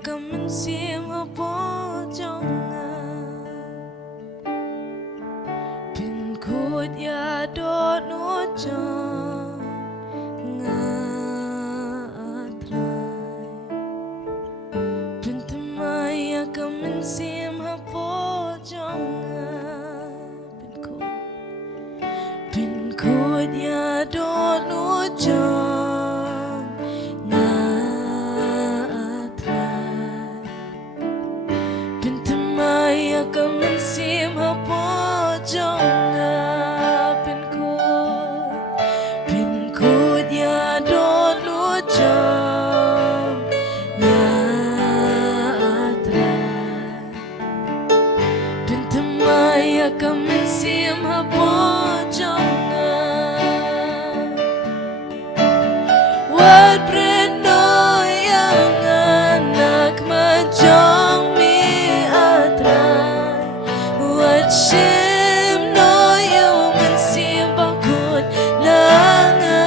ka man sim po jonga pin kut ya do no jong nga atrai pin tamai ka man sim po jonga pin kut ya do no jong nga atrai pin tamai ka man sim po jonga pin kut ya do no jong nga atrai pin tamai ka man sim po jonga what breno yang anak majong mi atrai what shim no you man sim bakut langa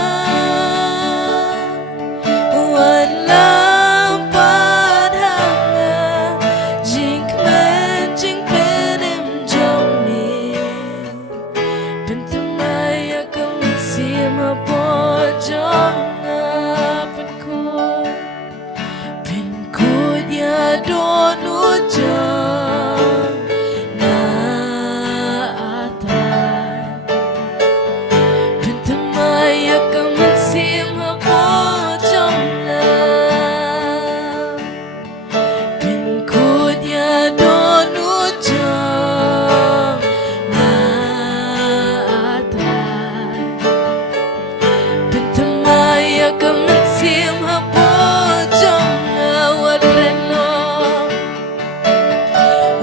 what lampad hanga jink man jink benim jong mi pentamai akam sim po jonga pin kut ya do no jong nga atrai pin tamai akam sim po jonga pin kut ya do no jong nga atrai pin tamai akam sim po jonga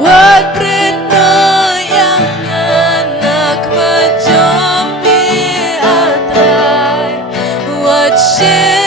what breno yang anak majong mi atrai what shit